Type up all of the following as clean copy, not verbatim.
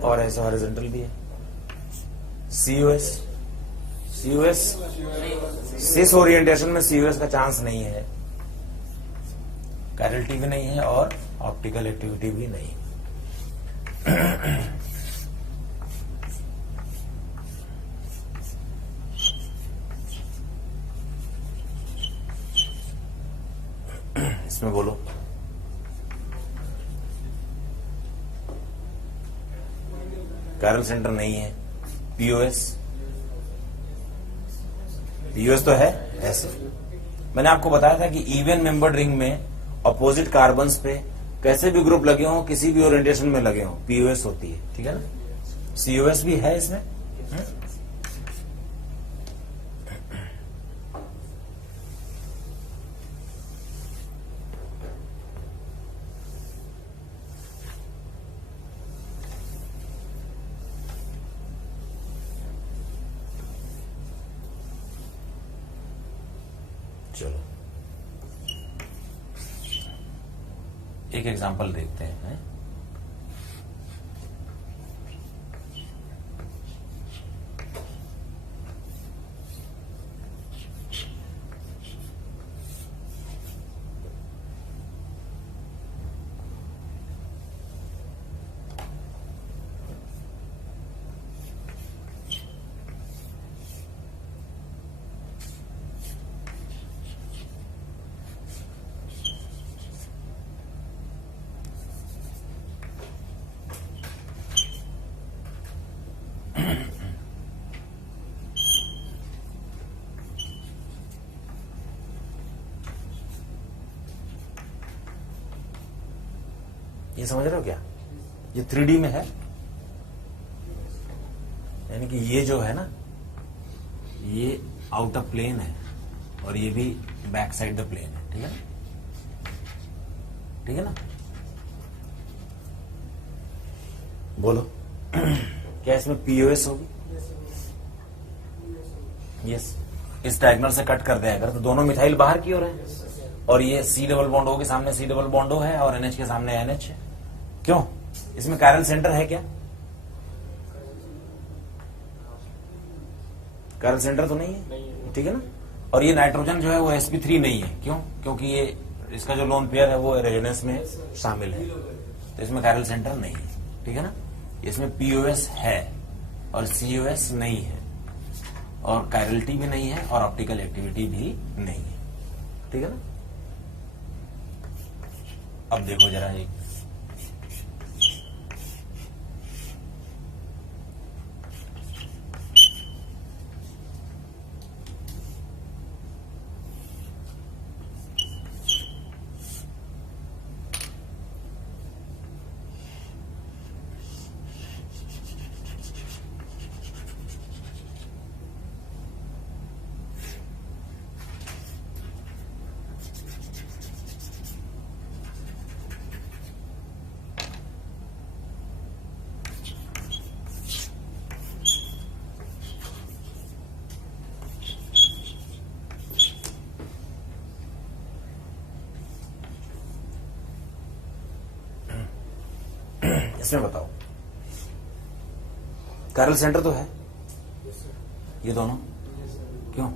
और ऐसे हॉरिजॉन्टल भी है। COS, COS सिस ओरिएंटेशन में COS का चांस नहीं है, कैरलिटी भी नहीं है और ऑप्टिकल एक्टिविटी भी नहीं। इसमें बोलो कैरल सेंटर नहीं है। POS तो है ऐसे। मैंने आपको बताया था कि इवन मेंबर्ड रिंग में अपोजिट कार्बन्स पे कैसे भी ग्रुप लगे हों, किसी भी ओरिएंटेशन में लगे हों, POS होती है, ठीक है ना। COS भी है इसमें। चलो एक एग्जांपल देखते हैं। ये समझ रहे हो क्या? ये 3D में है, यानी कि ये जो है ना, ये आउट ऑफ प्लेन है और ये भी बैक साइड द प्लेन है, ठीक है ना, ठीक है ना। बोलो क्या इसमें POS होगी? यस। इस डायगोनल से कट कर दिया अगर तो दोनों मिथाइल बाहर की ओर है और ये C डबल बॉन्ड O के सामने C डबल बॉन्ड O है और NH के सामने NH है। क्यों? इसमें कैरल सेंटर है क्या? कैरल सेंटर तो नहीं है, ठीक है ना। और ये नाइट्रोजन जो है वो sp3 नहीं है। क्यों? क्योंकि ये इसका जो लोन पेयर है वो रेजोनेंस में शामिल है, तो इसमें कैरल सेंटर नहीं है, ठीक है ना। इसमें POS है और COS नहीं है और कैरलिटी भी नहीं है और ऑप्टिकल एक्टिविटी भी नहीं है, ठीक है ना। अब देखो जरा एक इसमें बताओ कैरल सेंटर तो है ये दोनों, क्यों?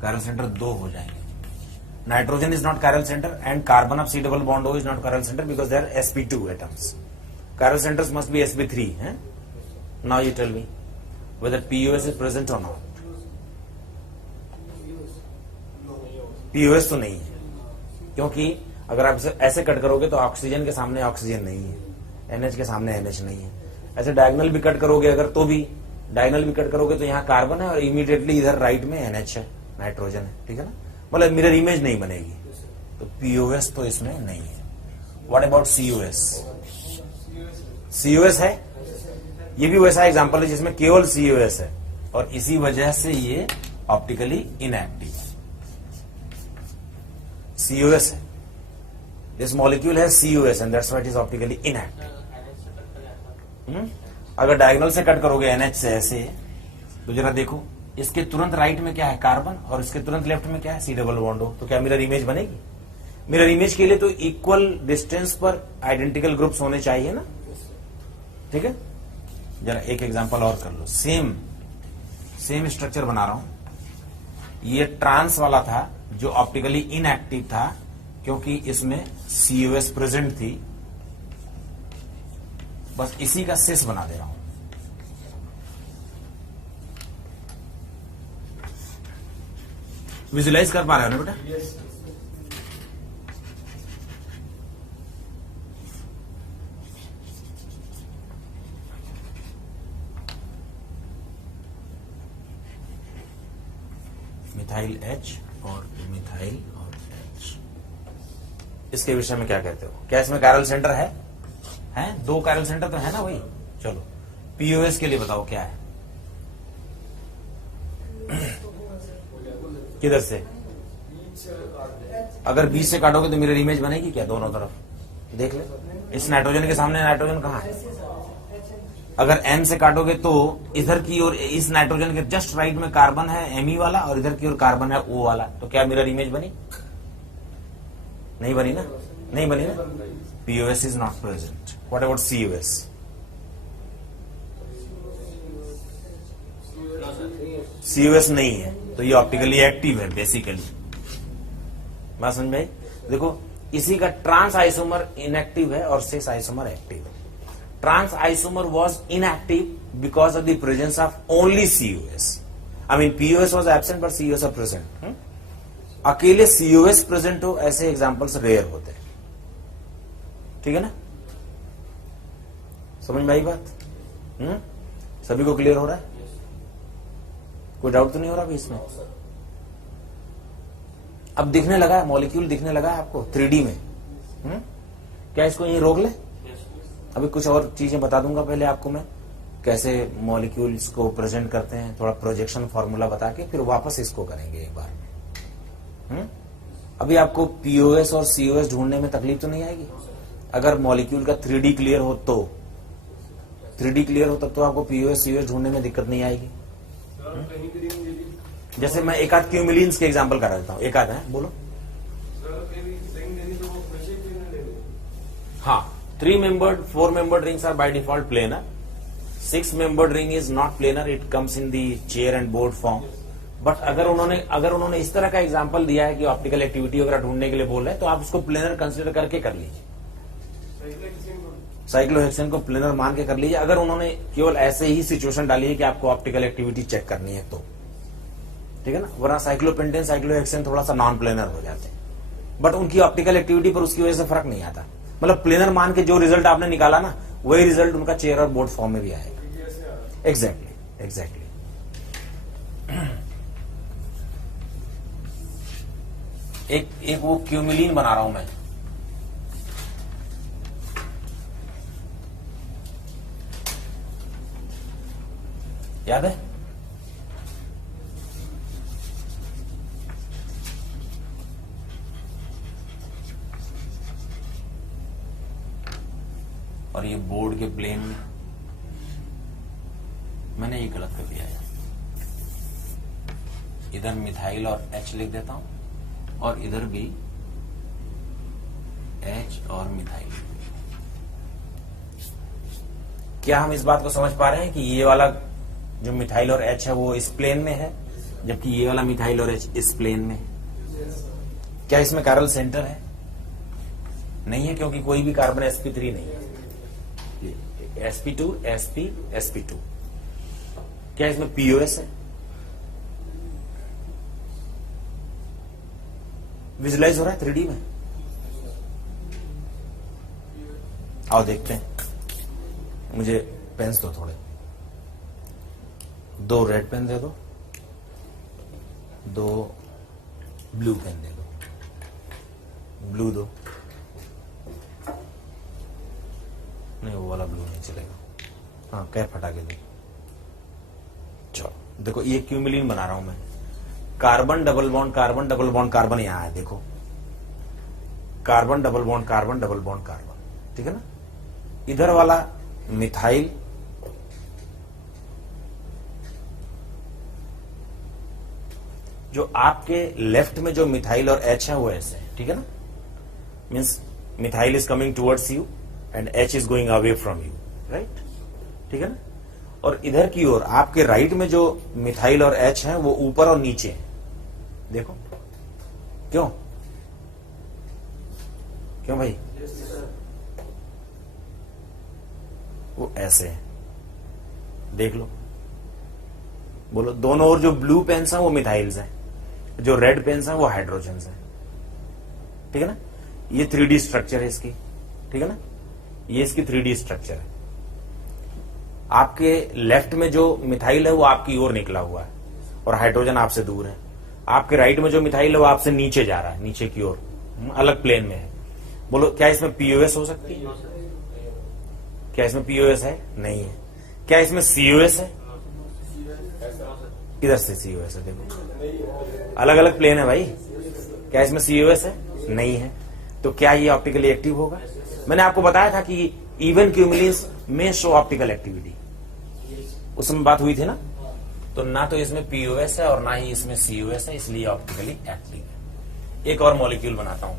कैरल सेंटर दो हो जाएंगे। Nitrogen is not chiral centre and carbon of C double bond O is not chiral centre because they are sp2 atoms. Chiral centers must be sp3. Now you tell me whether POS is present or not. POS तो नहीं है, क्योंकि अगर आप इसे ऐसे cut करोगे तो ऑक्सीजन के सामने ऑक्सीजन नहीं है, NH के सामने NH नहीं है। ऐसे डायगोनल भी कट करोगे अगर तो भी डायगोनल भी कट करोगे तो यहाँ कार्बन है और इमीडिएटली इधर राइट में NH है, नाइट्रोजन है, ठीक है ना। मतलब मिरर इमेज नहीं बनेगी, तो POS तो इसमें नहीं है। What about COS? COS है, ये भी वैसा एग्जांपल है जिसमें केवल COS है और इसी वजह से ये ऑप्टिकली इनएक्टिव है। COS है, दिस मॉलिक्यूल है COS and that's why it is optically inactive. अगर डायगोनल से कट करोगे NH से ऐसे, तो जरा देखो इसके तुरंत राइट में क्या है, कार्बन, और इसके तुरंत लेफ्ट में क्या है, C डबल बॉन्ड O। तो क्या मिरर इमेज बनेगी? मिरर इमेज के लिए तो इक्वल डिस्टेंस पर आइडेंटिकल ग्रुप्स होने चाहिए ना, ठीक है। जरा एक एग्जांपल और कर लो। सेम स्ट्रक्चर बना रहा हूं। ये ट्रांस वाला था जो ऑप्टिकली इनएक्टिव था क्योंकि इसमें COS प्रेजेंट थी। बस इसी का सिस बना दे रहा हूं। विजुलाइज कर पा रहे हो ना बेटा? Yes. मिथाइल H और मिथाइल और H, इसके विषय में क्या कहते हो? क्या इसमें कायरल सेंटर है? दो कायरल सेंटर तो है ना भाई। चलो POS के लिए बताओ क्या है? किधर से? अगर बीच से काटोगे तो मिरर इमेज बनेगी क्या दोनों तरफ? देख ले, इस नाइट्रोजन के सामने नाइट्रोजन कहाँ है? अगर N से काटोगे तो इधर की ओर इस नाइट्रोजन के जस्ट राइट में कार्बन है Me वाला और इधर की ओर कार्बन है O वाला, तो क्या मिरर इमेज बनी? नहीं बनी ना? नहीं बनी ना? POS is not present. What about COS? COS नहीं है तो ये ऑप्टिकली एक्टिव है बेसिकली। बात समझ में आई? देखो इसी का ट्रांस आइसोमर इनएक्टिव है और सिस आइसोमर एक्टिव है। Trans isomer was inactive because of the presence of only COS। I mean POS was absent but COS are present. अकेले COS प्रेजेंट हो ऐसे एग्जाम्पल्स रेयर होते हैं। ठीक है ना? समझ में आई बात? सभी को क्लियर हो रहा है? कोई डाउट तो नहीं हो रहा अभी इसमें? अब दिखने लगा है, मॉलिक्यूल दिखने लगा है आपको 3D में। क्या इसको यहीं रोक ले? अभी कुछ और चीजें बता दूंगा पहले आपको मैं, कैसे मॉलिक्यूल्स को प्रेजेंट करते हैं, थोड़ा प्रोजेक्शन फॉर्मूला बता के फिर वापस इसको करेंगे एक बार। अभी आपको POS और COS ढूंढने में तकलीफ तो नहीं आएगी? अगर मॉलिक्यूल का 3D क्लियर हो तो, 3D क्लियर हो तब तो आपको POS COS ढूंढने में दिक्कत नहीं आएगी। जैसे मैं एक आध क्यूमिलीन्स के एग्जांपल करा देता हूं। एक आध है, बोलो। हाँ, 3 membered 4 membered rings are by default planar. 6 membered ring is not planar, it comes in the chair and board form. But अगर उन्होंने इस तरह का एग्जांपल दिया है कि ऑप्टिकल एक्टिविटी वगैरह ढूंढने के लिए बोल रहे हैं तो आप उसको प्लेनर कंसीडर करके कर लीजिए। साइक्लोहेक्सेन को प्लेनर मान के कर लीजिए अगर उन्होंने केवल ऐसे ही सिचुएशन डाली है कि आपको ऑप्टिकल एक्टिविटी चेक करनी है तो। ठीक है ना? वरना साइक्लोपेंटेन साइक्लोहेक्सेन थोड़ा सा नॉन प्लेनर हो जाते हैं बट उनकी ऑप्टिकल एक्टिविटी पर उसकी वजह से फर्क नहीं आता। मतलब प्लेनर मान के जो रिजल्ट आपने निकाला ना वही रिजल्ट उनका चेयर और बोर्ड फॉर्म में भी आएगा। एग्जैक्टली। एक वो क्यूमिलीन बना रहा हूं मैं। याद है? और ये बोर्ड के प्लेन में मैंने ये गलत कर दिया है। इधर मिथाइल और H लिख देता हूं और इधर भी H और मिथाइल। क्या हम इस बात को समझ पा रहे हैं कि ये वाला जो मिथाइल और H है वो इस प्लेन में है जबकि ये वाला मिथाइल और H इस प्लेन में है? क्या इसमें कायरल सेंटर है? नहीं है क्योंकि कोई भी कार्बन sp3 नहीं है। sp2 sp sp2। क्या इसमें POS है? विजुलाइज हो रहा है 3D में? आओ देखते हैं। मुझे पेन्स दो थोड़े, 2 रेड पेन दे दो, 2 ब्लू पेन दे दो। ब्लू दो, नहीं वो वाला ब्लू नहीं चलेगा। हाँ, कैप हटा के दो। चलो देखो ये क्यूमिलीन बना रहा हूं मैं। Carbon double bond carbon double bond carbon यहां है, देखो carbon double bond carbon double bond carbon. ठीक है ना? इधर वाला मिथाइल जो आपके लेफ्ट में जो मिथाइल और H है वो ऐसे है। ठीक है ना? Means methyl is coming towards you and H is going away from you, right? ठीक है ना? और इधर की ओर आपके राइट में जो मिथाइल और एच है वो ऊपर और नीचे है। देखो क्यों क्यों भाई, वो ऐसे है, देख लो, बोलो। दोनों ओर जो ब्लू पेन्स हैं वो मिथाइल्स हैं, जो रेड पेन्स हैं वो हाइड्रोजन्स हैं, ठीक है ना। ये 3D स्ट्रक्चर है इसकी, ठीक है ना, ये इसकी 3D स्ट्रक्चर है। आपके लेफ्ट में जो मिथाइल है वो आपकी ओर निकला हुआ है और हाइड्रोजन आपसे दूर है। आपके राइट में जो मिथाइल है वो आपसे नीचे जा रहा है, नीचे की ओर, अलग प्लेन में है। बोलो क्या इसमें पीओएस हो सकती है? क्या इसमें पीओएस है? नहीं है। क्या इसमें सीओएस है? किधर से सीओएस है? देखो अलग अलग प्लेन है भाई। क्या इसमें सीओएस है? नहीं है। तो क्या ये ऑप्टिकली एक्टिव होगा? मैंने आपको बताया था कि इवन क्यूमुलिन्स में शो ऑप्टिकल एक्टिविटी, उस समय बात हुई थी ना। तो ना तो इसमें पीओएस है और ना ही इसमें सीओएस है, इसलिए ऑप्टिकली एक्टिव है। एक और मॉलिक्यूल बनाता हूं,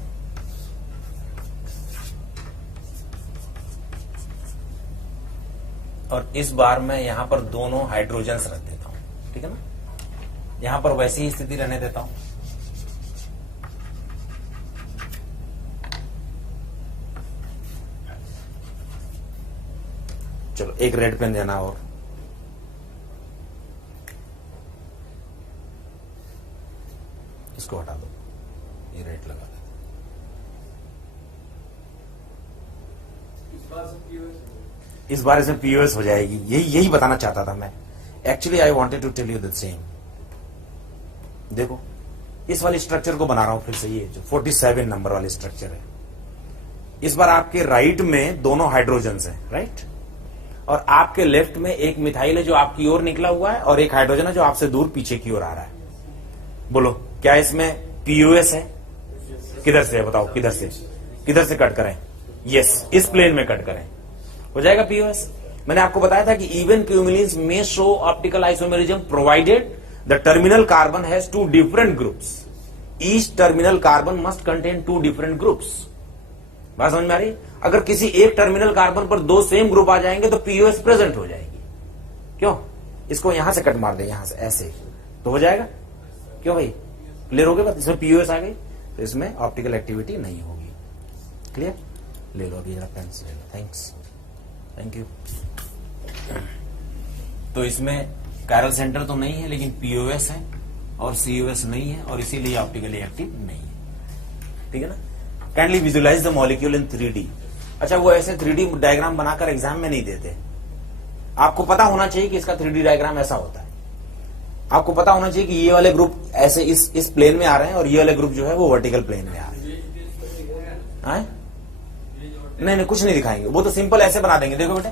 और इस बार मैं यहां पर दोनों हाइड्रोजन्स रख देता हूं, ठीक है ना। यहां पर वैसी ही स्थिति रहने देता हूं। चलो एक रेड पेन देना, और इसको हटा दो, ये रेड लगा दो। इस बार इसमें पीओएस हो जाएगी, यही बताना चाहता था मैं। Actually I wanted to tell you the same. देखो इस वाली स्ट्रक्चर को बना रहा हूं फिर से, ये जो 47 नंबर वाली स्ट्रक्चर है। इस बार आपके राइट में दोनों हाइड्रोजन्स हैं, राइट, और आपके लेफ्ट में एक मिथाइल है जो आपकी ओर निकला हुआ है, और एक हाइड्रोजन है जो आपसे दूर पीछे की ओर आ रहा है। बोलो क्या इसमें पीओएस है? किधर से है बताओ, किधर से कट करें? यस, इस प्लेन में कट करें, हो जाएगा पीओएस। मैंने आपको बताया था कि इवन क्यूमुलिन्स में show optical isomerism provided the terminal carbon has 2 different groups. Each terminal carbon must contain 2 different groups. बात समझ में आ रही? अगर किसी एक टर्मिनल कार्बन पर 2 सेम ग्रुप आ जाएंगे तो पीओएस प्रेजेंट हो जाएगी। क्यों? इसको यहां से कट मार दे, यहां से ऐसे, तो हो जाएगा। क्यों भाई, क्लियर हो गया बात? इसमें पीओएस आ गई तो इसमें ऑप्टिकल एक्टिविटी नहीं होगी। क्लियर? ले लो अभी जरा पेंसिल ले लो। Thanks, thank you. तो इसमें कैरल सेंटर तो नहीं है, लेकिन पीओएस है और सीओएस नहीं है, और इसीलिए ऑप्टिकली एक्टिव नहीं है, ठीक है ना। Kindly visualise the molecule in 3D। अच्छा, वो ऐसे 3D डायग्राम बनाकर एग्जाम में नहीं देते। आपको पता होना चाहिए कि इसका 3D डायग्राम ऐसा होता है। आपको पता होना चाहिए कि ये वाले ग्रुप ऐसे इस प्लेन में आ रहे हैं और ये वाले ग्रुप जो है वो वर्टिकल प्लेन में आ रहे हैं। नहीं, कुछ नहीं दिखाएंगे, वो तो सिंपल ऐसे बना देंगे। देखो बेटे,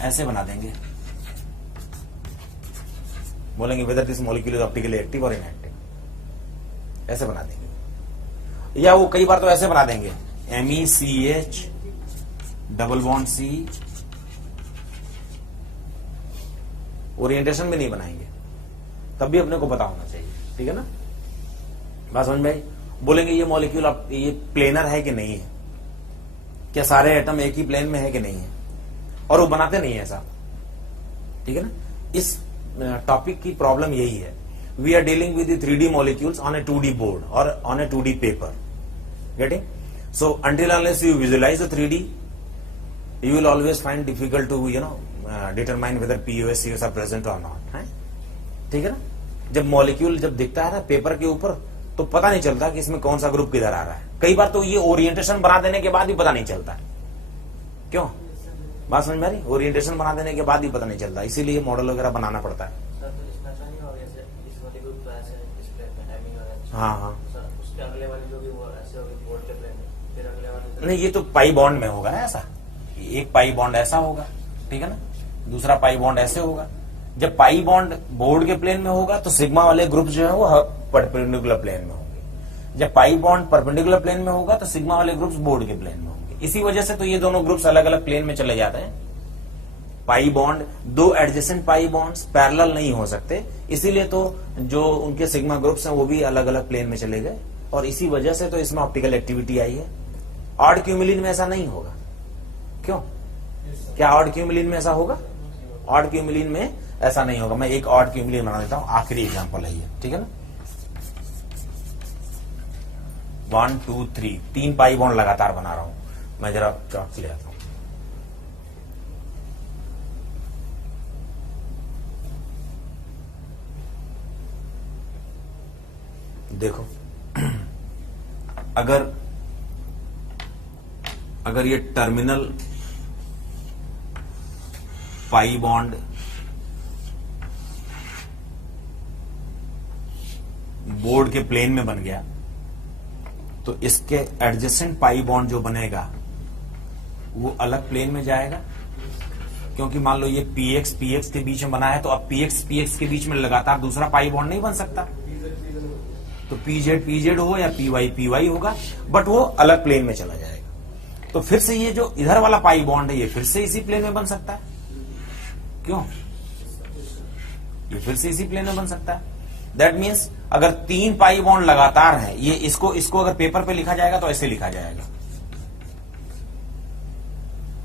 ऐसे बना देंगे, बोलेंगे whether this molecule is optically active और इनएक्टिव, ऐसे बना देंगे। या वो कई बार तो ऐसे बना देंगे, MECH double bond C। Orientation भी नहीं बनाएंगे, तब भी अपने को पता होना चाहिए, ठीक है ना। बात समझ में आई? बोलेंगे ये मॉलिक्यूल ये प्लेनर है कि नहीं है, क्या सारे एटम एक ही प्लेन में है कि नहीं है, और वो बनाते नहीं है ऐसा, ठीक है ना। इस टॉपिक की प्रॉब्लम यही है। We are dealing with the 3D molecules on a 2D board और on a 2D paper, getting? So until unless you visualize the 3D, you will always find difficult to determine whether POS COS are present or not, है? ठीक है ना। जब molecule जब दिखता है ना पेपर के ऊपर, तो पता नहीं चलता कि इसमें कौन सा ग्रुप किधर आ रहा है। कई बार तो ये ओरिएंटेशन बना देने के बाद भी पता नहीं चलता। क्यों? बात समझ में आ रही? ओरिएंटेशन बना देने के बाद ही पता नहीं चलता, इसीलिए मॉडल वगैरह बनाना पड़ता है। हाँ, नहीं, ये तो पाई बॉन्ड में होगा ना ऐसा। एक पाई बॉन्ड ऐसा होगा, ठीक है ना, दूसरा पाई बॉन्ड ऐसे होगा। जब पाई बॉन्ड बोर्ड के प्लेन में होगा तो सिग्मा वाले ग्रुप जो है वो परपेंडिकुलर प्लेन में होंगे। जब पाई बॉन्ड परपेंडिकुलर प्लेन में होगा तो सिग्मा वाले ग्रुप्स बोर्ड के प्लेन में होंगे। इसी वजह से तो ये दोनों ग्रुप्स अलग अलग प्लेन में चले जाते हैं। Pi bond, 2 adjacent pi bonds parallel नहीं हो सकते, इसीलिए तो जो उनके सिग्मा ग्रुप्स हैं वो भी अलग अलग प्लेन में चले गए, और इसी वजह से तो इसमें ऑप्टिकल एक्टिविटी आई है। ऑड क्यूमुलिन में ऐसा नहीं होगा। क्यों? क्या ऑड क्यूमिलीन में ऐसा होगा? ऑड क्यूमिलीन में ऐसा नहीं होगा। मैं एक ऑड क्यूमिलीन बना देता हूं, आखिरी एग्जांपल है ये, ठीक है ना। 1 2 3 3 पाई बॉन्ड लगातार बना रहा हूं। मैं जरा चॉक ले आता हूं। देखो अगर ये टर्मिनल पाई बॉन्ड बोर्ड के प्लेन में बन गया तो इसके एडजेसेंट पाई बॉन्ड जो बनेगा वो अलग प्लेन में जाएगा, क्योंकि मान लो ये पीएक्स पीएक्स के बीच में बना है, तो अब पीएक्स पीएक्स के बीच में लगातार दूसरा पाई बॉन्ड नहीं बन सकता। तो पीजेड पीजेड हो या पीवाई पीवाई होगा, बट वो अलग प्लेन में चला जाएगा। तो फिर से ये जो इधर वाला पाई बॉन्ड है ये फिर से इसी प्लेन में बन सकता है। क्यों? ये फिर से इसी प्लेन में बन सकता है। दैट मीन्स अगर 3 पाई बॉन्ड लगातार है, ये इसको अगर पेपर पे लिखा जाएगा तो ऐसे लिखा जाएगा,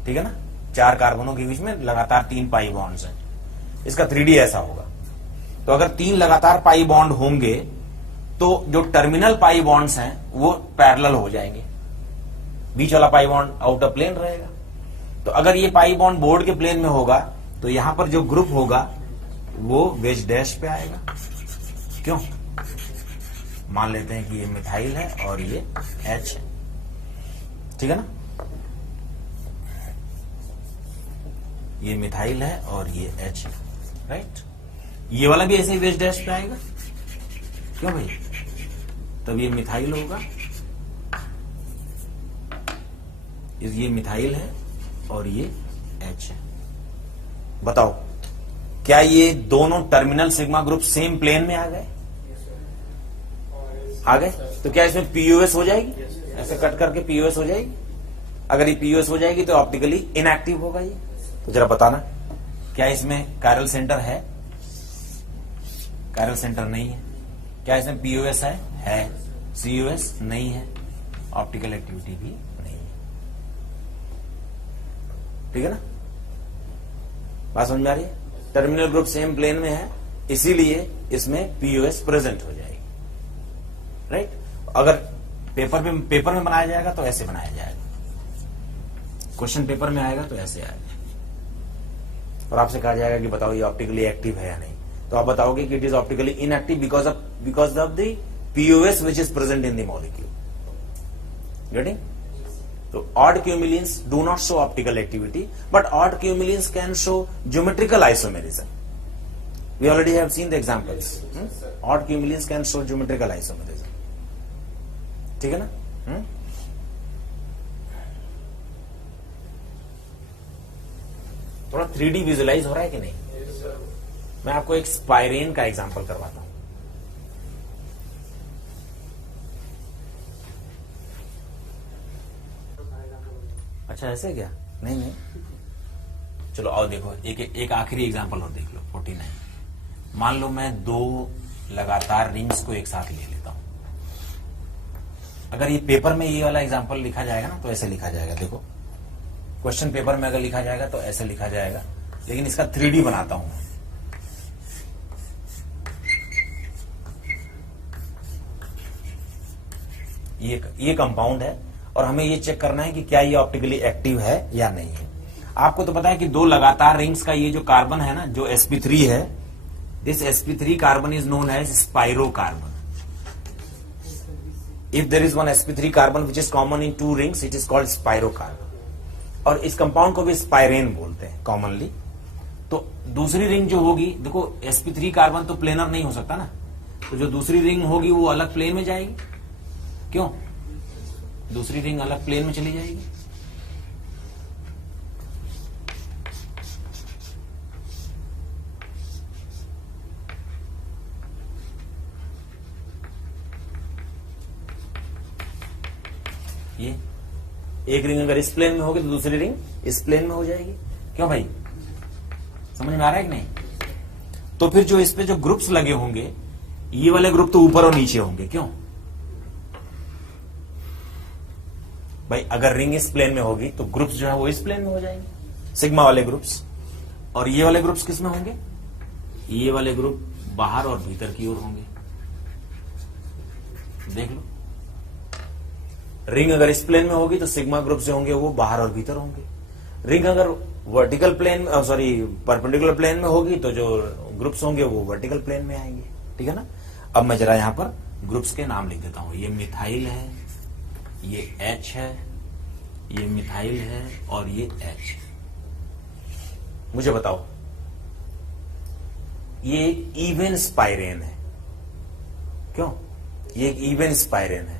ठीक है ना। 4 कार्बनों के बीच में लगातार 3 पाई बॉन्ड्स हैं, इसका 3D ऐसा होगा। तो अगर 3 लगातार पाई बॉन्ड होंगे तो जो टर्मिनल पाई बॉन्ड्स हैं वो पैरेलल हो जाएंगे, बीच वाला pi bond out of plane रहेगा। तो अगर ये पाई बॉन्ड बोर्ड के प्लेन में होगा तो यहां पर जो ग्रुप होगा वो वेज डैश पे आएगा। क्यों? मान लेते हैं कि ये मिथाइल है और ये H है, ठीक है ना। ये मिथाइल है और ये H है, राइट। ये वाला भी ऐसे ही वेज डैश पे आएगा। क्यों भाई? तब ये मिथाइल होगा, ये मिथाइल है और ये H है। बताओ क्या ये दोनों terminal sigma group same plane में आ गए? आ गए। तो क्या इसमें पीयूएस हो जाएगी? ऐसे कट करके पीयूएस हो जाएगी। अगर ये पीयूएस हो जाएगी तो ऑप्टिकली इनएक्टिव होगा ये। तो जरा बताना क्या इसमें कायरल सेंटर है? कायरल सेंटर नहीं है। क्या इसमें पीयूएस है? सीयूएस नहीं है। ऑप्टिकल एक्टिविटी भी नहीं है, ठीक है ना। बात समझ में आ रही है? टर्मिनल ग्रुप सेम प्लेन में है, इसीलिए इसमें पीयूएस प्रेजेंट हो जाएगी, राइट। अगर पेपर में बनाया जाएगा तो ऐसे बनाया जाएगा, क्वेश्चन पेपर में आएगा तो ऐसे आएगा, और आपसे कहा जाएगा कि बताओ ये ऑप्टिकली एक्टिव है या नहीं। तो आप बताओगे कि it is optically inactive because of the PUS which is present in the molecule. Getting? So odd cumulines do not show optical activity, but odd cumulines can show geometrical isomerism. We already have seen the examples. Odd cumulines can show geometrical isomerism. ठीक है ना? थोड़ा 3D visualise हो रहा है कि नहीं? मैं आपको एक स्पाइरेन का एग्जांपल करवाता हूं। अच्छा ऐसे क्या? नहीं, चलो आओ देखो एक आखिरी एग्जांपल और देख लो। 49। मान लो मैं 2 लगातार रिंग्स को एक साथ ले लेता हूं। अगर ये पेपर में ये वाला एग्जांपल लिखा जाएगा ना तो ऐसे लिखा जाएगा। देखो क्वेश्चन पेपर में अगर लिखा जाएगा तो ऐसे लिखा जाएगा, लेकिन इसका 3D बनाता हूं। ये कंपाउंड है और हमें ये चेक करना है कि क्या ये ऑप्टिकली एक्टिव है या नहीं है। आपको तो पता है कि 2 लगातार रिंग्स का ये जो कार्बन है ना, जो sp3 है, this sp3 carbon is known as spiro carbon. If there is one sp3 carbon which is common in 2 rings, it is called spiro carbon. और इस कंपाउंड को भी स्पाइरेन बोलते हैं कॉमनली। तो दूसरी रिंग जो होगी, देखो sp3 कार्बन तो प्लेनर नहीं हो सकता ना, तो जो दूसरी रिंग होगी वो अलग प्लेन में जाएगी। क्यों? दूसरी रिंग अलग प्लेन में चली जाएगी। ये एक रिंग अगर इस प्लेन में होगी तो दूसरी रिंग इस प्लेन में हो जाएगी। क्यों भाई? समझ में आ रहा है कि नहीं? तो फिर जो इस पे जो ग्रुप्स लगे होंगे, ये वाले ग्रुप तो ऊपर और नीचे होंगे। क्यों भाई? अगर रिंग इस प्लेन में होगी तो ग्रुप्स जो है वो इस प्लेन में हो जाएंगे। सिग्मा वाले ग्रुप्स। और ये वाले ग्रुप्स किस में होंगे? ये वाले ग्रुप बाहर और भीतर की ओर होंगे। देख लो, रिंग अगर इस प्लेन में होगी तो सिग्मा ग्रुप जो होंगे वो बाहर और भीतर होंगे। रिंग अगर वर्टिकल प्लेन परपेंडिकुलर प्लेन में होगी तो जो ग्रुप्स होंगे वो वर्टिकल प्लेन में आएंगे। ठीक है ना। अब मैं जरा यहां पर ग्रुप्स के नाम लिख देता हूं। ये मिथाइल है, ये H है, ये मिथाइल है और ये H। मुझे बताओ, ये एक इवन स्पाइरेन है। क्यों? ये एक इवन स्पाइरेन है।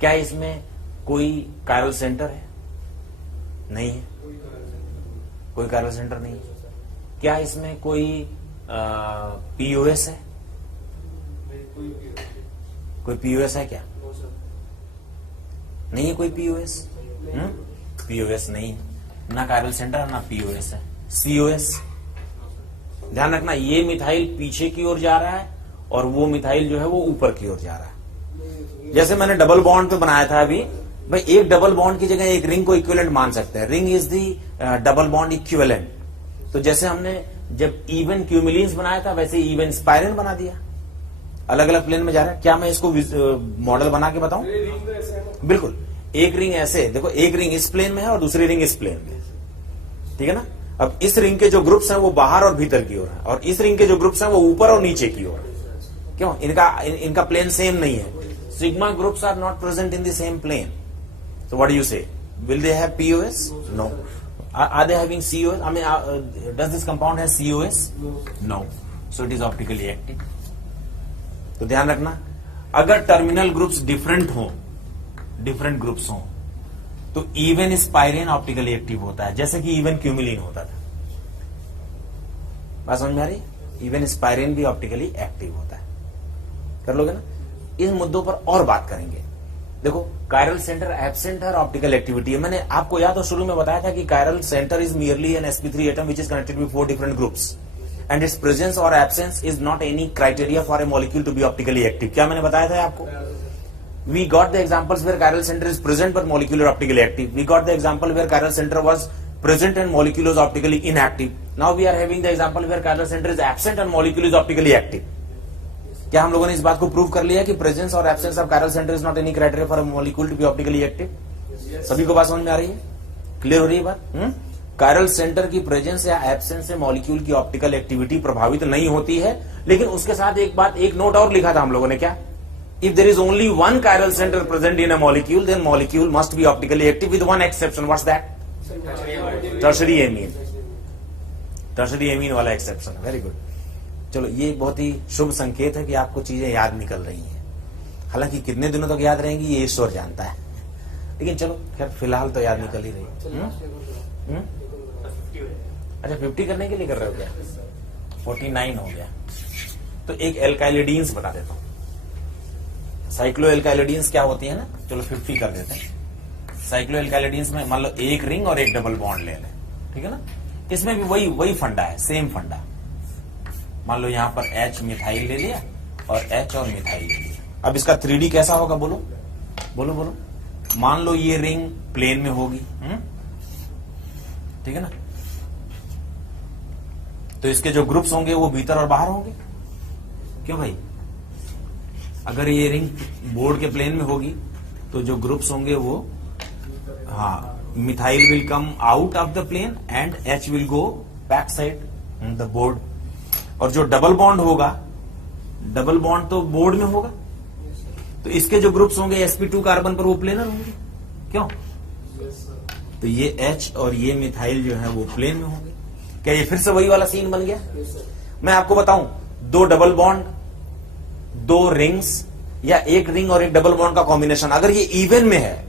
क्या इसमें कोई कायरल सेंटर है? नहीं है, कोई कायरल सेंटर नहीं है। क्या इसमें कोई पीओएस है? कोई पीओएस है क्या? नहीं है कोई पीओएस। पीओएस नहीं है, ना कायरल सेंटर ना पीओएस है। सीओएस, ध्यान रखना, ये मिथाइल पीछे की ओर जा रहा है और वो मिथाइल जो है वो ऊपर की ओर जा रहा है। जैसे मैंने डबल बॉन्ड पे बनाया था अभी, भाई एक डबल बॉन्ड की जगह एक रिंग को इक्विवेलेंट मान सकते हैं। Ring is the double bond equivalent. तो जैसे हमने जब इवन क्यूमिलीन्स बनाया था वैसे इवन स्पाइरेन बना दिया। अलग अलग प्लेन में जा रहा है। क्या मैं इसको मॉडल बना के बताऊं? बिल्कुल, एक रिंग ऐसे देखो, एक रिंग इस प्लेन में है और दूसरी रिंग इस प्लेन में। ठीक है ना। अब इस रिंग के जो ग्रुप्स हैं वो बाहर और भीतर की ओर है और इस रिंग के जो ग्रुप्स हैं वो ऊपर और नीचे की ओर है। क्यों? इनका प्लेन सेम नहीं है। Sigma groups are not present in the same plane. So what do you say? Will they have POS? No. Are they having COS? I mean, does this compound have COS? No. So it is optically active. तो ध्यान रखना, अगर terminal groups different groups हों तो even स्पाइरेन optically active होता है, जैसे कि इवन क्यूमिलीन होता था। बात समझ में आ रही? इवन स्पाइरेन भी ऑप्टिकली एक्टिव होता है। कर लोगे ना? इन मुद्दों पर और बात करेंगे। देखो, कायरल सेंटर एब्सेंट है और ऑप्टिकल एक्टिविटी है। मैंने आपको याद तो शुरू में बताया था कि chiral centre is merely an sp3 atom which is connected with 4 different groups and its presence और absence is not any criteria for a molecule to be optically active. क्या मैंने बताया था आपको? We got the examples where chiral centre is present but molecule are optically active. We got the example where chiral centre was present and molecule was optically inactive. Now we are having the example where chiral centre is absent and molecule is optically active. क्या हम लोगों ने इस बात को prove कर लिया कि प्रेजेंस और absence of chiral centre is not any criteria for a molecule to be optically active? सभी को बात समझ में आ रही है? क्लियर हो रही है बात? कायरल सेंटर की प्रेजेंस या एब्सेंस से मॉलिक्यूल की ऑप्टिकल एक्टिविटी प्रभावित नहीं होती है। लेकिन उसके साथ एक नोट और लिखा था हम लोगों ने। क्या? If there is only one chiral centre present in a molecule then molecule must be optically active with one exception. What's that? Tertiary amine. Tertiary amine वाला एक्सेप्शन। Very good. चलो, ये बहुत ही शुभ संकेत है कि आपको चीजें याद निकल रही हैं। हालांकि कितने दिनों तक याद रहेंगी ये ईश्वर जानता है, लेकिन चलो खैर फिलहाल तो याद निकल ही रही। अच्छा, 50 करने के लिए कर रहे हो क्या? 49 हो गया। तो एक एल्काइलिडीन्स बता देता हूं। साइक्लो एल्काइलिडीन्स क्या होती है ना, चलो 50 कर देते हैं। साइक्लो एल्काइलिडीन्स में मान लो एक रिंग और एक डबल बॉन्ड ले लें। ठीक है ना। इसमें भी वही फंडा है, सेम फंडा। मान लो यहां पर H मिथाइल ले लिया और H और मिथाइल ले लिया। अब इसका 3D कैसा होगा? बोलो बोलो बोलो। मान लो ये रिंग प्लेन में होगी। ठीक है ना। तो इसके जो ग्रुप्स होंगे वो भीतर और बाहर होंगे। क्यों भाई? अगर ये रिंग बोर्ड के प्लेन में होगी तो जो ग्रुप्स होंगे वो, हाँ, methyl will come out of the plane and H will go back side the board. और जो डबल बॉन्ड होगा, डबल बॉन्ड तो बोर्ड में होगा, तो इसके जो ग्रुप्स होंगे sp2 कार्बन पर वो प्लेनर होंगे। क्यों? तो ये H और ये मिथाइल जो है वो प्लेन में होंगे। क्या ये फिर से वही वाला सीन बन गया? मैं आपको बताऊं, 2 डबल बॉन्ड, 2 रिंग्स या एक रिंग और एक डबल बॉन्ड का कॉम्बिनेशन अगर ये इवन में है,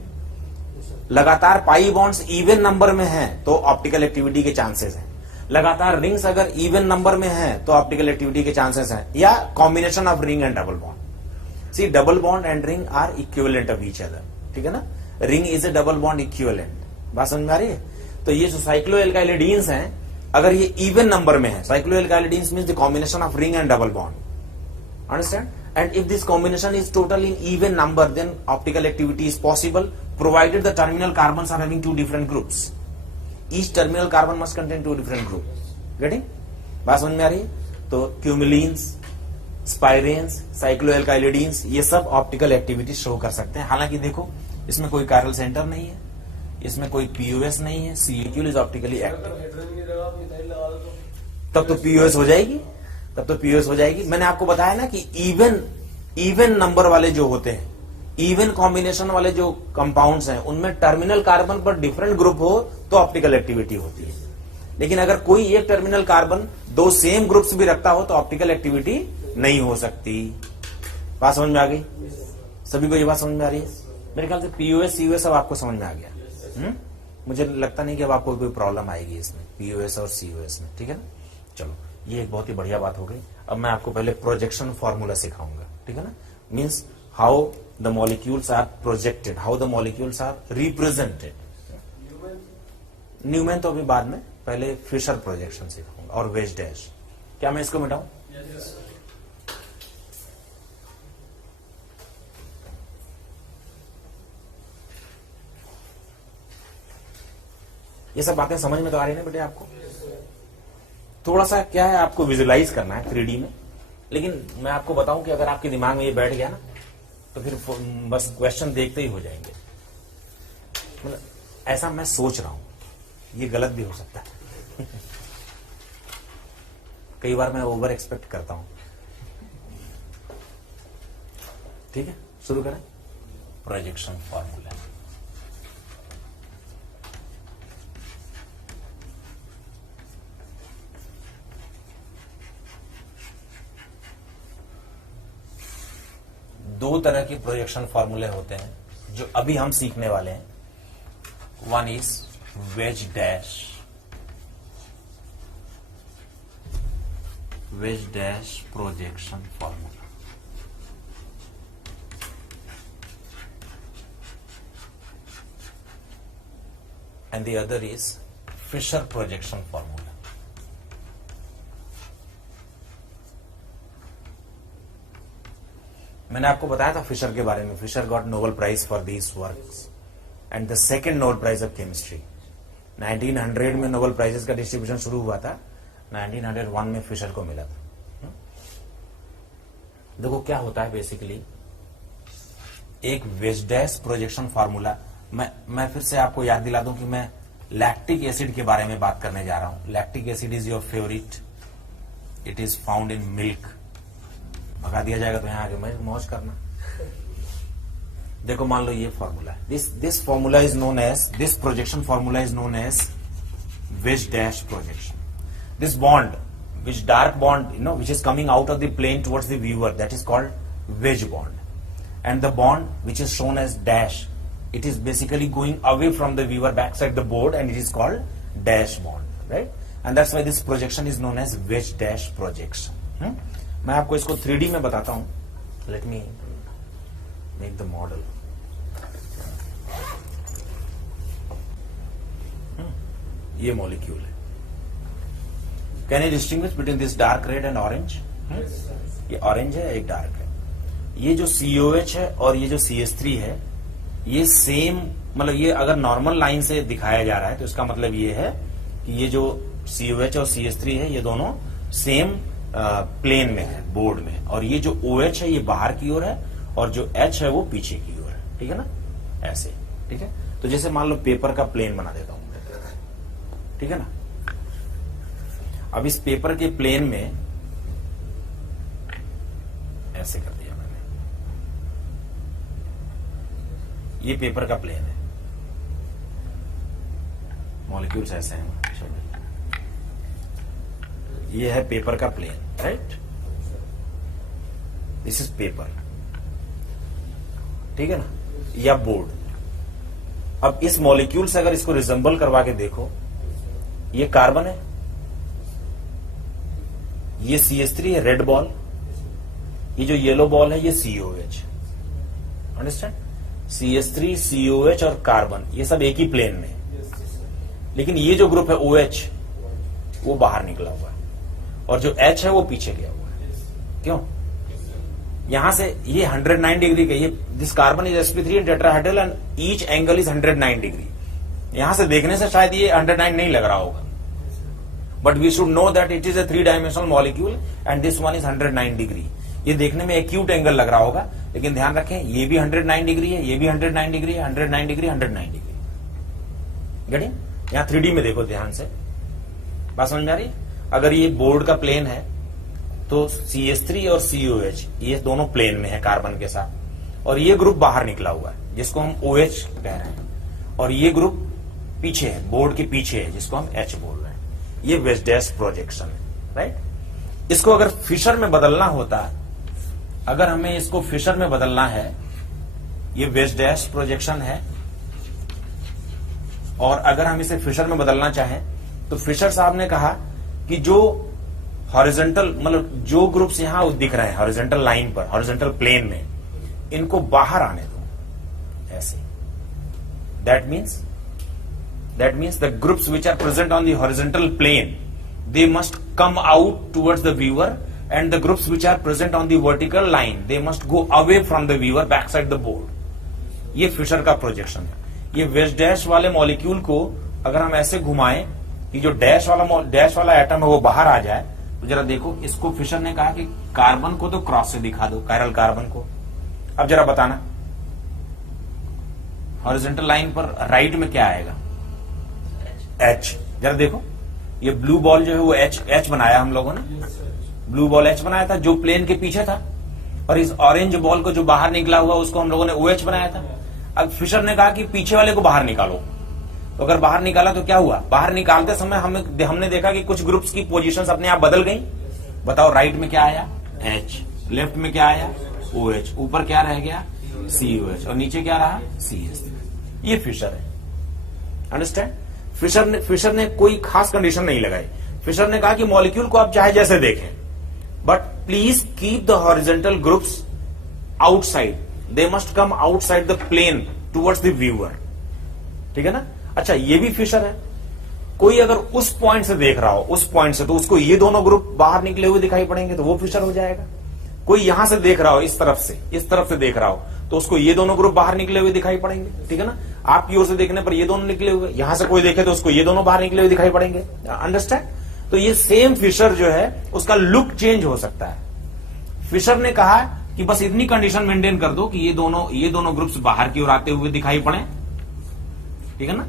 लगातार पाई बॉन्ड्स इवन नंबर में हैं तो ऑप्टिकल एक्टिविटी के चांसेस हैं। लगातार रिंग्स अगर इवन नंबर में है तो ऑप्टिकल एक्टिविटी के चांसेस हैं, या combination of ring and double bond. See, double bond and ring are equivalent of each other. ठीक है ना। Ring is a double bond equivalent. बात समझ में आ रही है? तो ये जो साइक्लो एल्काइलिडीन्स हैं, अगर ये इवन नंबर में है, cycloalkylidenes means the combination of ring and double bond. Understand? And if this combination is total in even number then optical activity is possible provided the terminal carbons are having 2 different groups. Each terminal carbon must contain two different group. Getting? बात समझ में आ रही है? तो क्यूमिलीन्स, स्पाइरेन्स, साइक्लोएल्काइलिडीन्स, ये सब optical activity show कर सकते हैं। हालांकि देखो इसमें कोई कायरल सेंटर नहीं है, इसमें कोई पीओएस नहीं है, सी मॉलिक्यूल इज ऑप्टिकली एक्टिव। तब तो पीओएस हो जाएगी, तब तो पीओएस हो जाएगी। मैंने आपको बताया ना कि इवन नंबर वाले जो होते हैं, इवन कॉम्बिनेशन वाले जो कंपाउंड्स हैं, उनमें टर्मिनल कार्बन पर डिफरेंट ग्रुप हो तो ऑप्टिकल एक्टिविटी होती है। लेकिन अगर कोई एक टर्मिनल कार्बन दो सेम ग्रुप्स भी रखता हो तो ऑप्टिकल एक्टिविटी नहीं हो सकती। बात समझ में आ गई? सभी को ये बात समझ में आ रही है? मेरे ख्याल से पीओएस सीओएस अब आपको समझ में आ गया। मुझे लगता नहीं कि अब आपको कोई प्रॉब्लम आएगी इसमें, पीओएस और सीओएस में। ठीक है ना? चलो, ये एक बहुत ही बढ़िया बात हो गई। अब मैं आपको पहले प्रोजेक्शन फॉर्मूला सिखाऊंगा। ठीक है ना? Means how the molecules are projected, how the molecules are represented. Newman तो अभी बाद में, पहले फिशर प्रोजेक्शन सिखाऊंगा और वेज डैश। क्या मैं इसको मिटाऊं? ये सब बातें समझ में तो आ रही है ना बेटे आपको? थोड़ा सा क्या है, आपको विजुलाइज करना है 3D में। लेकिन मैं आपको बताऊं कि अगर आपके दिमाग में ये बैठ गया ना तो फिर बस क्वेश्चन देखते ही हो जाएंगे। मतलब ऐसा मैं सोच रहा हूं, ये गलत भी हो सकता है। कई बार मैं ओवर एक्सपेक्ट करता हूं। ठीक है, शुरू करें। प्रोजेक्शन फॉर्मूला, दो तरह के प्रोजेक्शन फॉर्मूले होते हैं जो अभी हम सीखने वाले हैं। One is wedge dash, wedge dash projection formula, and the other is Fischer projection formula. मैंने आपको बताया था फिशर के बारे में। Fischer got Nobel prize for these works and the second Nobel prize of chemistry. 1900 में नोबेल प्राइजेस का distribution शुरू हुआ था, 1901 में फिशर को मिला था। देखो क्या होता है बेसिकली, एक वेज डैश प्रोजेक्शन फॉर्मूला। मैं फिर से आपको याद दिला दूं कि मैं लैक्टिक एसिड के बारे में बात करने जा रहा हूं। Lactic acid is your favourite, it is found in milk. भगा दिया जाएगा तो यहां आगे मैं मौज करना। देखो मान लो ये फॉर्मूला है, this formula is known as, this projection formula is known as wedge dash projection. This bond which dark bond, which is coming out of the plane towards the viewer, that is called wedge bond. And the bond which is shown as dash, it is basically going away from the viewer backside the board, and it is called dash bond, right? And that's why this projection is known as wedge dash projection. मैं आपको इसको 3D में बताता हूं। Let me make the model. ये molecule है। Can you distinguish between this dark red and orange? ये orange है, एक डार्क है। ये जो COH है और ये जो CH3 है, ये सेम, मतलब ये अगर नॉर्मल लाइन से दिखाया जा रहा है तो इसका मतलब ये है कि ये जो COH और CH3 है ये दोनों सेम प्लेन में है, बोर्ड में। और ये जो OH है ये बाहर की ओर है और जो H है वो पीछे की ओर है। ठीक है ना? ऐसे। ठीक है, तो जैसे मान लो पेपर का प्लेन बना देता हूं। ठीक है ना? अब इस पेपर के प्लेन में ऐसे कर दिया मैंने, ये पेपर का प्लेन है, मॉलिक्यूल्स ऐसे हैं। ये है पेपर का plane, right? This is paper, ठीक है ना, या बोर्ड। अब इस मॉलिक्यूल से अगर इसको रिजेंबल करवा के देखो, ये कार्बन है, ये CH3 है, रेड बॉल, ये जो येलो बॉल है ये COH। अंडरस्टैंड? CH3, COH और कार्बन ये सब एक ही प्लेन में, लेकिन ये जो ग्रुप है OH वो बाहर निकला हुआ है और जो H है वो पीछे गया हुआ है। क्यों? यहां से ये 109 डिग्री का, ये this carbon is sp3 and tetrahedral and each angle is 109 degree. यहां से देखने से शायद ये 109 नहीं लग रहा होगा, but we should know that it is a 3 dimensional molecule and this one is 109 degree. ये देखने में एक्यूट एंगल लग रहा होगा, लेकिन ध्यान रखें ये भी 109 डिग्री है, ये भी 109 डिग्री है, 109 डिग्री, 109 डिग्री। गेटिंग? यहां 3D में देखो ध्यान से, बात समझ में आ रही है? अगर ये बोर्ड का प्लेन है तो CH3 और COH ये दोनों प्लेन में है कार्बन के साथ, और ये ग्रुप बाहर निकला हुआ है जिसको हम OH कह रहे हैं, और ये ग्रुप पीछे है, बोर्ड के पीछे है, जिसको हम H बोल रहे हैं। ये वेस्ट डैश प्रोजेक्शन है, राइट? इसको अगर फिशर में बदलना होता, अगर हमें इसको फिशर में बदलना है, ये वेस्ट डैश प्रोजेक्शन है, और अगर हम इसे फिशर में बदलना चाहें तो फिशर साहब ने कहा कि जो हॉरिजॉन्टल, मतलब जो ग्रुप्स यहां दिख रहे हैं हॉरिजॉन्टल लाइन पर, हॉरिजॉन्टल प्लेन में, इनको बाहर आने दो ऐसे। That means the groups which are present on the horizontal plane, they must come out towards the viewer, and the groups which are present on the vertical line, they must go away from the viewer back side the board. ये Fischer का projection है। ये waste dash वाले molecule को अगर हम ऐसे घुमाएं कि जो डैश वाला एटम है वो बाहर आ जाए, तो जरा देखो, इसको फिशर ने कहा कि कार्बन को तो क्रॉस से दिखा दो, कायरल कार्बन को। अब जरा बताना, हॉरिजॉन्टल लाइन पर राइट में क्या आएगा? H। जरा देखो, ये ब्लू बॉल जो है वो H बनाया हम लोगों ने, ब्लू बॉल H बनाया था जो प्लेन के पीछे था, और इस ऑरेंज बॉल को जो बाहर निकला हुआ उसको हम लोगों ने OH बनाया था। अब फिशर ने कहा कि पीछे वाले को बाहर निकालो, तो अगर बाहर निकाला तो क्या हुआ? बाहर निकालते समय हमने देखा कि कुछ ग्रुप्स की पोजीशंस अपने आप बदल गई। बताओ, राइट में क्या आया? H, लेफ्ट में क्या आया? OH, ऊपर क्या रह गया? COH, और नीचे क्या रहा? CH3। ये फिशर है, अंडरस्टैंड? फिशर ने कोई खास कंडीशन नहीं लगाई। फिशर ने कहा कि मॉलिक्यूल को आप चाहे जैसे देखें, but please keep the horizontal groups outside, they must come outside the plane towards the viewer. ठीक है ना? अच्छा, ये भी फिशर है। कोई अगर उस पॉइंट से देख रहा हो, उस पॉइंट से, तो उसको ये दोनों ग्रुप बाहर निकले हुए दिखाई पड़ेंगे, तो वो फिशर हो जाएगा। कोई यहां से देख रहा हो, इस तरफ से देख रहा हो, तो उसको ये दोनों ग्रुप बाहर निकले हुए दिखाई पड़ेंगे। ठीक है ना? आपकी ओर से देखने पर ये दोनों निकले हुए, यहां से कोई देखे तो उसको ये दोनों बाहर निकले हुए दिखाई पड़ेंगे। अंडरस्टैंड? तो ये सेम फिशर जो है उसका लुक चेंज हो सकता है। फिशर ने कहा कि बस इतनी कंडीशन मेंटेन कर दो कि ये दोनों ग्रुप्स बाहर की ओर आते हुए दिखाई पड़े, ठीक है ना,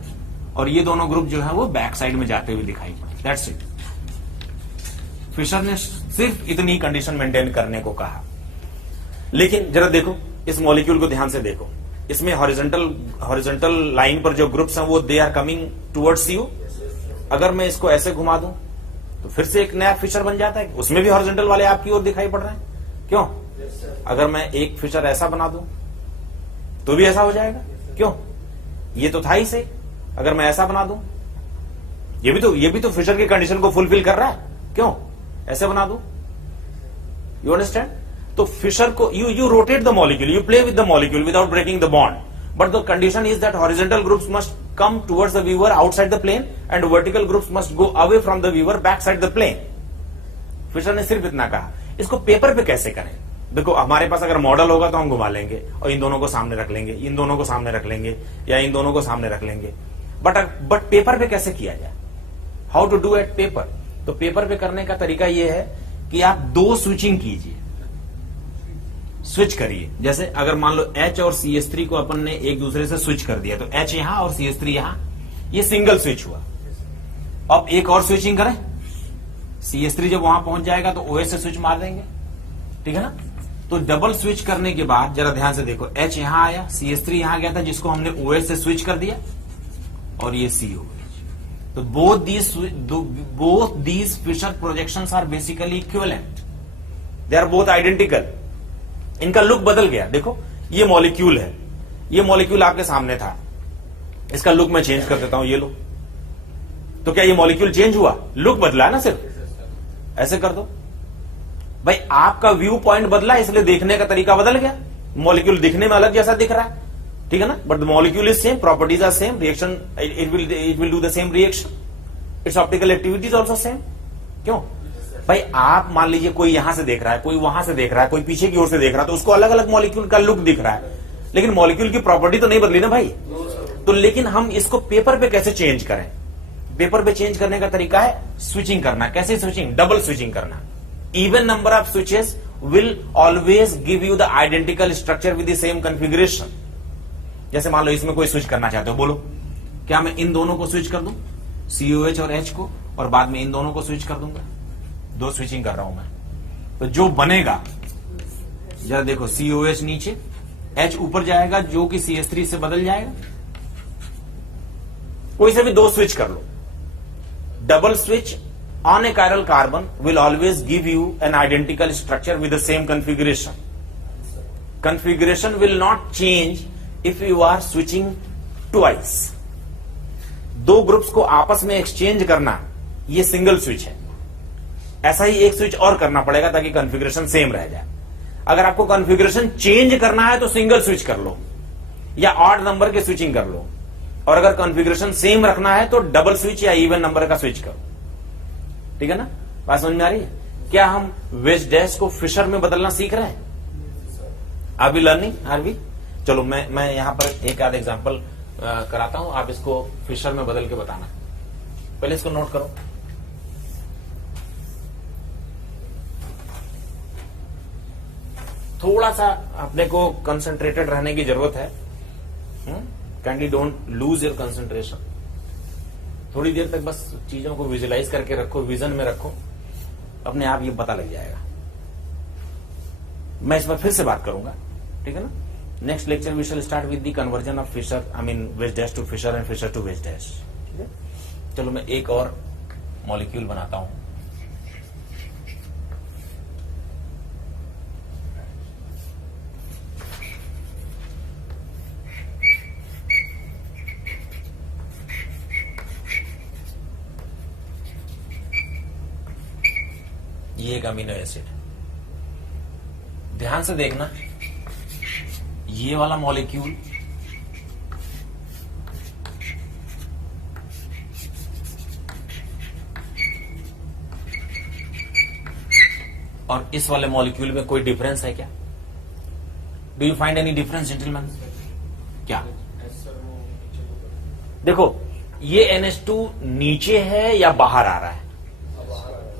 और ये दोनों ग्रुप जो है वो बैक साइड में जाते हुए दिखाई पड़े। That's it. फिशर ने सिर्फ इतनी कंडीशन मेंटेन करने को कहा। लेकिन जरा देखो, इस मॉलिक्यूल को ध्यान से देखो, इसमें हॉरिजॉन्टल लाइन पर जो ग्रुप्स हैं वो they are coming towards you. अगर मैं इसको ऐसे घुमा दूं तो फिर से एक नया फिशर बन जाता है, उसमें भी हॉरिजॉन्टल वाले आपकी ओर दिखाई पड़ रहे हैं। क्यों? अगर मैं एक फिशर ऐसा बना दूं तो भी ऐसा हो जाएगा। क्यों? ये तो था ही से। अगर मैं ऐसा बना दूं, ये भी तो फिशर की कंडीशन को फुलफिल कर रहा है। क्यों? ऐसे बना दूं। You understand? तो फिशर को you rotate the molecule, you play with the molecule without breaking the bond, but the condition is that horizontal groups must come towards the viewer outside the plane and vertical groups must go away from the viewer backside the plane। Fischer ने सिर्फ इतना कहा। इसको paper पे कैसे करें? देखो, हमारे पास अगर मॉडल होगा तो हम घुमा लेंगे और इन दोनों को सामने रख लेंगे, इन दोनों को सामने रख लेंगे, या इन दोनों को सामने रख लेंगे, बट पेपर पे कैसे किया जाए? How to do at paper? तो पेपर पे करने का तरीका यह है कि आप दो स्विचिंग कीजिए, स्विच करिए। जैसे अगर मान लो H और CH3 को अपन ने एक दूसरे से स्विच कर दिया, तो H यहां और CH3 यहां, ये सिंगल स्विच हुआ। अब एक और स्विचिंग करें, CH3 जब वहां पहुंच जाएगा तो OH से स्विच मार देंगे, ठीक है ना? तो डबल स्विच करने के बाद जरा ध्यान से देखो, H यहां आया, CH3 यहां गया था जिसको हमने OH से स्विच कर दिया, और ये COH। तो both these Fisher projections are basically equivalent, they are both identical। इनका लुक बदल गया। देखो, ये मॉलिक्यूल है, ये मॉलिक्यूल आपके सामने था, इसका लुक मैं चेंज कर देता हूं, ये लो, तो क्या ये मॉलिक्यूल चेंज हुआ? लुक बदला है ना, सिर्फ ऐसे कर दो भाई, आपका व्यू पॉइंट बदला इसलिए देखने का तरीका बदल गया, मॉलिक्यूल दिखने में अलग जैसा दिख रहा है, ठीक है ना, but the molecule is same, properties are same, reaction it will do the same reaction, its optical activity is also same. क्यों भाई? आप मान लीजिए कोई यहां से देख रहा है, कोई वहां से देख रहा है, कोई पीछे की ओर से देख रहा है, तो उसको अलग अलग मॉलिक्यूल का लुक दिख रहा है, लेकिन मॉलिक्यूल की प्रॉपर्टी तो नहीं बदली ना भाई। तो लेकिन हम इसको पेपर पे कैसे चेंज करें? पेपर पे चेंज करने का तरीका है स्विचिंग करना। कैसे स्विचिंग? डबल स्विचिंग करना। Even number of switches will always give you the identical structure with the same configuration. जैसे मान लो इसमें कोई स्विच करना चाहते हो, बोलो क्या मैं इन दोनों को स्विच कर दूं, COH और H को, और बाद में इन दोनों को स्विच कर दूंगा? दो स्विचिंग कर रहा हूं मैं, तो जो बनेगा जरा देखो, COH नीचे, H ऊपर जाएगा जो कि CH3 से बदल जाएगा। कोई से भी दो स्विच कर लो, double switch on a chiral carbon will always give you an identical structure with the same configuration. Configuration will not change if you are switching twice. दो ग्रुप्स को आपस में एक्सचेंज करना ये सिंगल स्विच है। ऐसा ही एक स्विच और करना पड़ेगा ताकि कॉन्फ़िगरेशन सेम रह जाए। अगर आपको कॉन्फ़िगरेशन चेंज करना है तो सिंगल स्विच कर लो या ऑड नंबर के स्विचिंग कर लो, और अगर कॉन्फ़िगरेशन सेम रखना है तो डबल स्विच या इवन नंबर का स्विच करो। ठीक है ना? बात समझ में आ रही है? क्या हम वेज डैश को फिशर में बदलना सीख रहे हैं? Are we learning? Are we? चलो मैं यहां पर एक आध एग्जांपल कराता हूं, आप इसको फिशर में बदल के बताना। पहले इसको नोट करो। थोड़ा सा अपने को कंसंट्रेटेड रहने की जरूरत है। Kindly don't lose your concentration. थोड़ी देर तक बस चीजों को विजुलाइज करके रखो, विजन में रखो, अपने आप ये पता लग जाएगा। मैं इस पर फिर से बात करूंगा, ठीक है ना? Next lecture we shall start with the conversion of Fischer, I mean wedge dash to Fischer and Fischer to wedge dash. ठीक है, चलो मैं एक और मॉलिक्यूल बनाता हूं। ये एक अमीनो एसिड। ध्यान से देखना, ये वाला मॉलिक्यूल और इस वाले मॉलिक्यूल में कोई डिफरेंस है क्या? Do you find any difference gentleman? क्या? देखो, ये NH2 नीचे है या बाहर आ रहा है?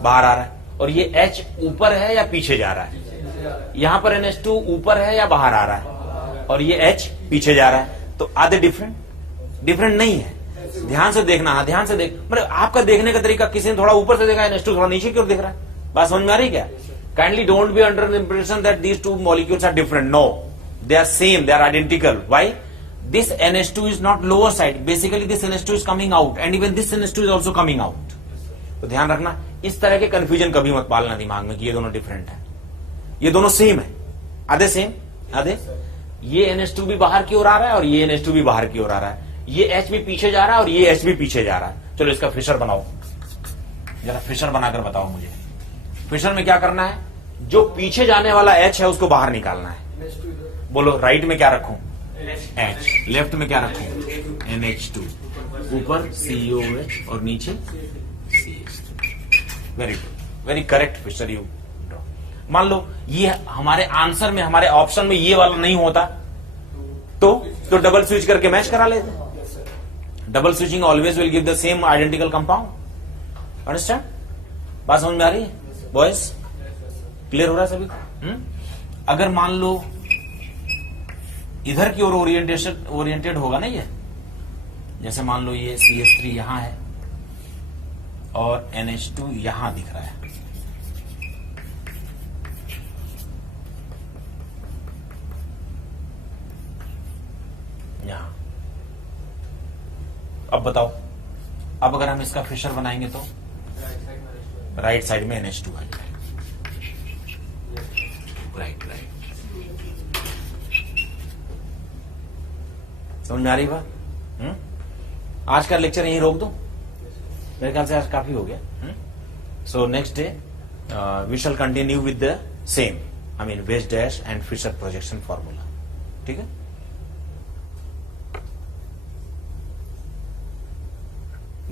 बाहर आ रहा है। और ये H ऊपर है या पीछे जा रहा है? यहां पर NH2 ऊपर है या बाहर आ रहा है? और ये H पीछे जा रहा है। तो आधे डिफरेंट? डिफरेंट नहीं है। ध्यान से देखना, ध्यान से देख, मतलब आपका देखने का तरीका, किसी ने थोड़ा ऊपर से देखा, NH2 थोड़ा नीचे क्यों दिख रहा है? बात समझ में आ रही क्या? Kindly don't be under the impression that these two molecules are different. No, they are same, they are identical. Why? This NH2 is not lower side, basically this NH2 is coming out and even this NH2 is also coming out. तो ध्यान रखना, इस तरह के confusion कभी मत पालना दिमाग में कि ये दोनों डिफरेंट है। ये दोनों सेम है, आधे सेम, आधे। ये NH2 भी बाहर की ओर आ रहा है और ये NH2 भी बाहर की ओर आ रहा है। ये H भी पीछे जा रहा है और ये H भी पीछे जा रहा है। चलो इसका फिशर बनाओ, जरा फिशर बनाकर बताओ मुझे। फिशर में क्या करना है? जो पीछे जाने वाला H है उसको बाहर निकालना है। बोलो, राइट में क्या रखूं? H। लेफ्ट में क्या रखूं? NH2। ऊपर COH और नीचे CH3। Very good, very correct Fischer you draw. मान लो ये हमारे आंसर में, हमारे ऑप्शन में ये वाला नहीं होता तो डबल स्विच करके मैच करा लेते। Double switching always will give the same identical compound. Understand? बात समझ में आ रही है बॉयज? क्लियर हो रहा है सभी? अगर मान लो इधर की ओर ओरिएंटेड होगा ना ये, जैसे मान लो ये CH3 यहां है और NH2 यहां दिख रहा है, यहां। अब बताओ, अब अगर हम इसका फिशर बनाएंगे तो राइट साइड में NH2 आ जाएगा। राइट राइट, समझ में आ रही बात? आज का लेक्चर यहीं रोक दो, मेरे ख्याल से आज काफी हो गया। So next day we shall continue with the same, I mean wedge dash and Fischer projection formula. ठीक है?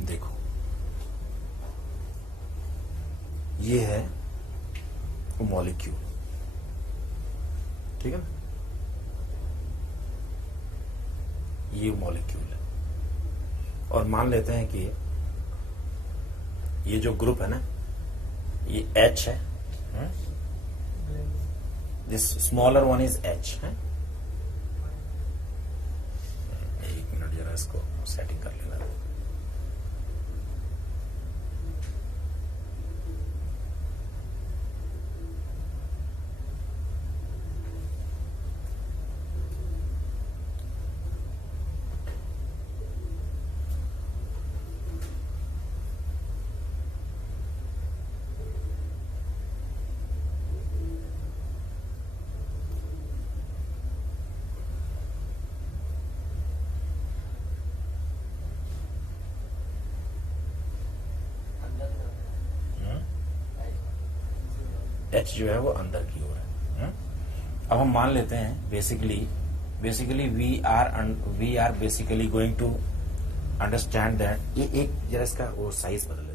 देखो, ये है वो मॉलिक्यूल, ठीक है ना? ये मॉलिक्यूल है, और मान लेते हैं कि ये जो ग्रुप है ना, ये H है, this smaller one is H है। एक मिनट जरा इसको सेटिंग कर लेना। H जो है वो अंदर की ओर है। अब हम मान लेते हैं basically we are basically going to understand that, ये एक जरा इसका वो साइज बदल